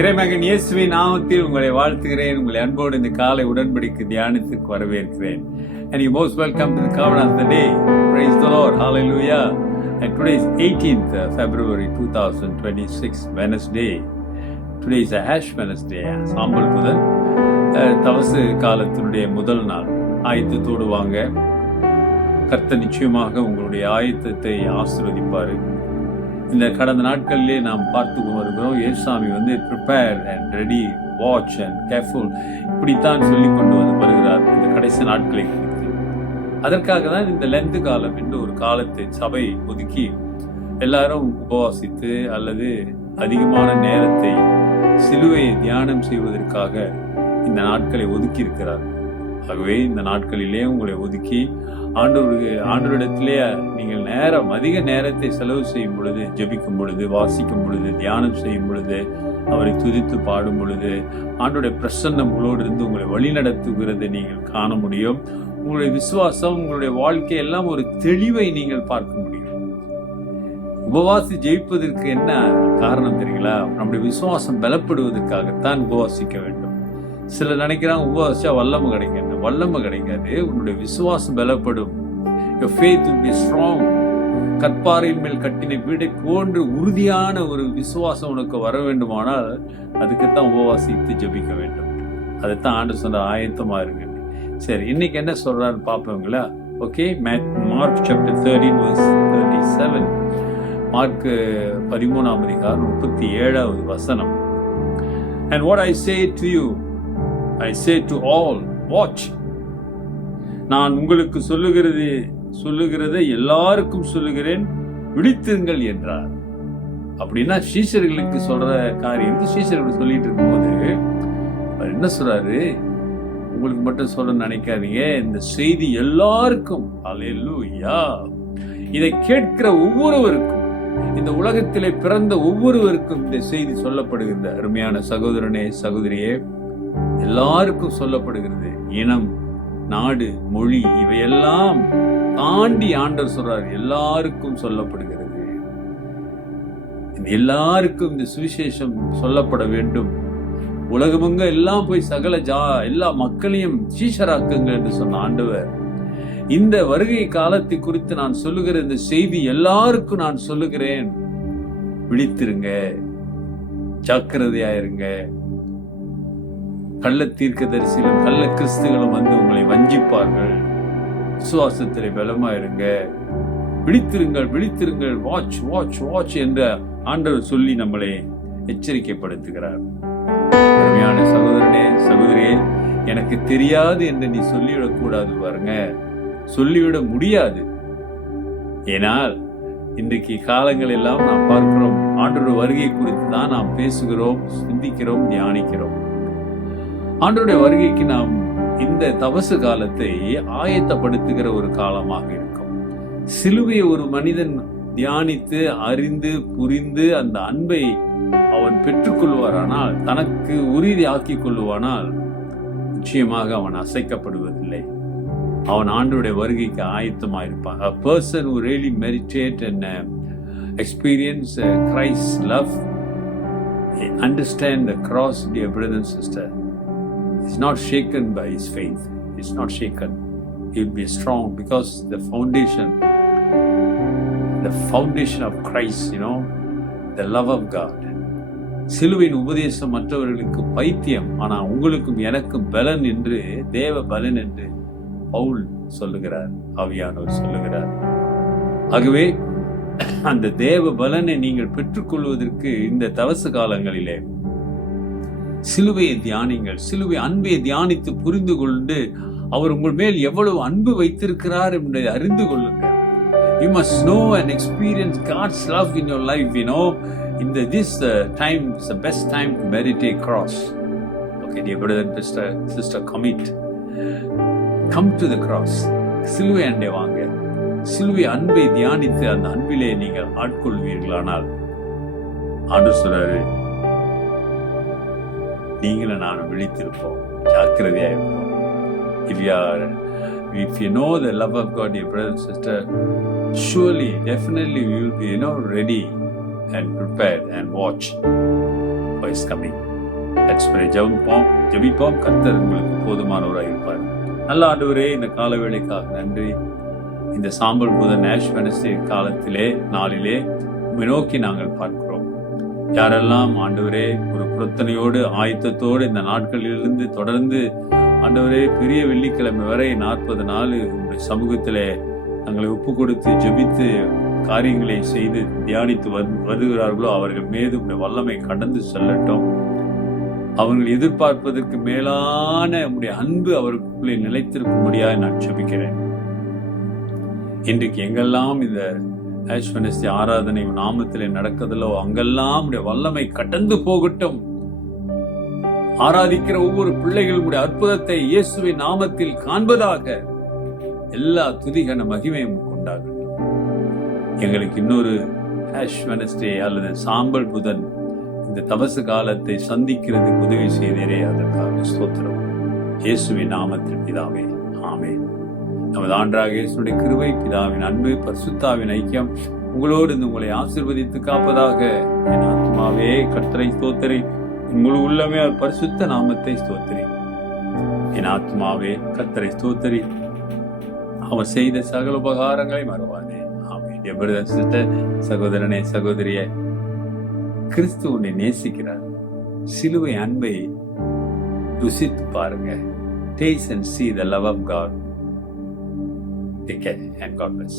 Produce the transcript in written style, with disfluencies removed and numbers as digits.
இறைமகன் இயேசுவின் நாமத்தில் உங்களை வாழ்த்துகிறேன். உங்களை அன்போடு இந்த காலை உடன்படிக்கை தியானத்திற்கு வரவேற்கிறேன். And you most welcome to the covenant of the day. Praise the Lord. Hallelujah. And today is 18th February 2026, Wednesday. Today is a Ash Wednesday. சாம்பல் புதன், தவசு காலத்தினுடைய முதல் நாள். ஆயத்தத்தோடு வாங்க. கர்த்தர் நிச்சயமாக உங்களுடைய ஆயத்தத்தை ஆசீர்வதிப்பாரு. இந்த கடந்த நாட்களிலே நாம் பார்த்து வருகிறோம். ஏசாமி prepare and ready, watch and careful, இப்படித்தான் சொல்லி கொண்டு வருகிறார் இந்த கடைசி நாட்களை குறித்து. அதற்காக தான் இந்த லெந்து காலம் என்று ஒரு காலத்தை சபை ஒதுக்கி எல்லாரும் உபவாசித்து அல்லது அதிகமான நேரத்தை சிலுவையை தியானம் செய்வதற்காக இந்த நாட்களை ஒதுக்கி இருக்கிறார். ஆகவே இந்த நாட்களிலே உங்களை ஒதுக்கி ஆண்டவரிடத்திலே நீங்கள் அதிக நேரத்தை செலவு செய்யும் பொழுது, ஜெபிக்கும் பொழுது, வாசிக்கும் பொழுது, தியானம் செய்யும் பொழுது, அவரை துதித்து பாடும் பொழுது ஆண்டவருடைய பிரசன்னம் உங்களோடு இருந்து உங்களை வழி நடத்துகிறதை நீங்கள் காண முடியும். உங்களுடைய விசுவாசம், உங்களுடைய வாழ்க்கை எல்லாம் ஒரு தெளிவை நீங்கள் பார்க்க முடியும். உபவாசி ஜெயிப்பதற்கு என்ன காரணம் தெரியுங்களா? நம்முடைய விசுவாசம் பலப்படுவதற்காகத்தான் உபவாசிக்க வேண்டும். சிலர் நினைக்கிறாங்க உபவாசிச்சா வல்லமை கிடைக்கும். வல்லமை கிடைக்காது, உன்னுடைய விசுவாசம் பலப்படும். Your faith will be strong. கற்பாறையின் மேல் கட்டின வீடை போன்று உறுதியான ஒரு விசுவாசம் உனக்கு வர வேண்டுமானால் அதுக்குத்தான் உபவாசித்து ஜெபிக்க வேண்டும். அதைத்தான் ஆண்டு சொன்ன ஆயத்தமா இருங்க. சரி, இன்னைக்கு என்ன சொல்றாரு பாப்போங்களா? Okay, Mark chapter 13 verse 37. Mark 13ஆம் அதிகாரம் 37வது வசனம். And what I say to you, I say to all, watch. நான் உங்களுக்கு சொல்லுகிறதை எல்லாருக்கும் சொல்லுகிறேன், விழித்திருங்கள் என்றார். அப்படின்னா சீஷர்களுக்கு சொல்ற காரியம் சீஷர்களுக்கு சொல்லிட்டு இருக்கும்போது அவர் என்ன சொல்றாரு? உங்களுக்கு மட்டும் சொல்ல நினைக்காதீங்க, இந்த செய்தி எல்லாருக்கும். அல்லேலூயா. இதை கேட்கிற ஒவ்வொருவருக்கும், இந்த உலகத்திலே பிறந்த ஒவ்வொருவருக்கும் இந்த செய்தி சொல்லப்படுகிறது. அருமையான சகோதரனே, சகோதரியே, எல்லாருக்கும் சொல்லப்படுகிறது. இனம், நாடு, மொழி இவையெல்லாம் தாண்டி ஆண்டவர் சொல்றார், எல்லாருக்கும் சொல்லப்படுகிறது. எல்லாருக்கும் இந்த சுவிசேஷம் சொல்லப்பட வேண்டும். உலகமெங்க எல்லாம் போய் எல்லா மக்களையும் சீஷராக்குங்க என்று சொன்ன ஆண்டவர், இந்த வருகை காலத்தை குறித்து நான் சொல்லுகிற இந்த செய்தி எல்லாருக்கும் நான் சொல்லுகிறேன், விழித்திருங்க, ஜாக்கிரதையாயிருங்க. கள்ள தீர்க்கதரிசிகளும் கள்ள கிறிஸ்துகளும் உங்களை வஞ்சிப்பார்கள். விசுவாசத்திலே பலமாயிருங்க, விழித்திருங்கள், விழித்திருங்கள், வாட்ச் வாட்ச் வாட்ச் என்ற ஆண்டவர் சொல்லி நம்மளை எச்சரிக்கைப்படுத்துகிறார். அருமையான சகோதரனே, சகோதரியே, எனக்கு தெரியாது என்று நீ சொல்லிவிடக்கூடாது. பாருங்க, சொல்லிவிட முடியாது. ஏனால் இன்றைக்கு காலங்கள் எல்லாம் நாம் பார்க்கிறோம், ஆண்டவருடைய வருகை குறித்து தான் நாம் பேசுகிறோம், சிந்திக்கிறோம், தியானிக்கிறோம். ஆண்டவருடைய வருகைக்கு நாம் இந்த தபசு காலத்தை ஆயத்தப்படுத்துகிற ஒரு காலமாக இருக்கும். சிலுவையை ஒரு மனிதன் தியானித்து அறிந்து புரிந்து அந்த அன்பை அவன் பெற்றுக்கொள்வாரானால், தனக்கு உறுதி ஆக்கிக் கொள்வானால், நிச்சயமாக அவன் அசைக்கப்படுவதில்லை. அவன் ஆண்டவருடைய வருகைக்கு ஆயத்தமாயிருப்பான். A person who really meditate and experience Christ's love, understand the cross, dear brother and sister, is not shaken by his faith. It's not shaken. He will be strong because the foundation of Christ, the love of God. சிலுவையின் உபதேசம் மற்றவர்களுக்கு பைத்தியம், ஆனா உங்களுக்கும் எனக்கும் பலன் என்று, தேவ பலன் என்று பவுல் சொல்லுகிறார், ஆவியானவர் சொல்லுகிறார். ஆகவே அந்த தேவ பலனை நீங்கள் பெற்றுக்கொள்வதற்கு இந்த தவசு காலங்களிலே சிலுவையை தியானிங்கள். சிலுவை அன்பை தியானித்து புரிந்து கொண்டு அவர் உங்கள் மேல் எவ்வளவு அன்பு வைத்திருக்கிறார் என்பதை அறிந்து கொள்ளுங்கள். You must know and experience God's love in your life. In this time is the best time to meditate cross. Okay, dear brother and sister, come to the cross. சிலுவை அண்டை வாங்க. சிலுவை அன்பை தியானித்து அந்த அன்பிலே நீங்கள் ஆட்கொள்வீர்களானால் ஆண்டவர் சொல்றாரு, நீங்களும் நானும் விழித்திருப்போம், ஜாக்கிரதையா இருப்போம். If you know the love of God, dear brother and sister, surely, definitely you will be ready and prepared and watch. is coming. Let's pray. ஜெபிப்போம். கர்த்தர் உங்களுக்கு போதுமானவராக இருப்பார். நல்ல ஆண்டவரே, இந்த கால வேளைக்காக நன்றி. இந்த சாம்பல் புதன் ஆஷ் வெட்னஸ்டே நாளிலே உம்மை நோக்கி நாங்கள் பார்க்கிறோம். யாரெல்லாம் ஆண்டவரே ஒரு பிரார்த்தனையோடு ஆயத்தத்தோடு இந்த நாட்களிலிருந்து தொடர்ந்து ஆண்டவரே பெரிய வெள்ளிக்கிழமை வரை 40 நாள் உங்களுடைய சமூகத்திலே தங்களை ஒப்பு கொடுத்து ஜெபித்து காரியங்களை செய்து தியானித்து வருகிறார்களோ அவர்கள் மீது உங்களுடைய வல்லமை கடந்து செல்லட்டும். அவர்கள் எதிர்பார்ப்பதற்கு மேலான உங்களுடைய அன்பு அவர்களுக்குள்ளே நிலைத்திருக்கும்படியாக நான் ஜெபிக்கிறேன். இன்றைக்கு எங்கெல்லாம் இந்த ஆஷ் வெட்னஸ்டே ஆராதனை நாமத்திலே நடக்குதலோ அங்கெல்லாம் உடைய வல்லமை கடந்து போகட்டும். ஆராதிக்கிற ஒவ்வொரு பிள்ளைகளுடைய அற்புதத்தை இயேசுவின் நாமத்தில் காண்பதாக எல்லா துதிகன மகிமையும் உண்டாகட்டும். எங்களுக்கு இன்னொரு ஆஷ் வெட்னஸ்டே அல்லது சாம்பல் புதன் இந்த தபசு காலத்தை சந்திக்கிறதுக்கு உதவி செய்தீரே, அதற்காக ஸ்தோத்திரம். இயேசுவின் நாமத்தில் பிதாவே, ஆமென். நமது ஆண்டவராகிய இயேசுவின் கிருபை, பிதாவின் அன்பு, பரிசுத்தாவின் ஐக்கியம் உங்களோடு உங்களை ஆசீர்வதித்து காப்பதாக. என் ஆத்மாவே கர்த்தரை ஸ்தோத்திரி, முழு உள்ளமே பரிசுத்த நாமத்தை ஸ்தோத்திரி. என் ஆத்மாவே கர்த்தரை ஸ்தோத்திரி, அவர் செய்த சகல உபகாரங்களை மறவாதே. ஆமென். சகோதரனே, சகோதரியே, கிறிஸ்து உன்னை நேசிக்கிறார். சிலுவை அன்பை ருசித்து பாருங்க. Taste and see the love of God. Take care and God bless.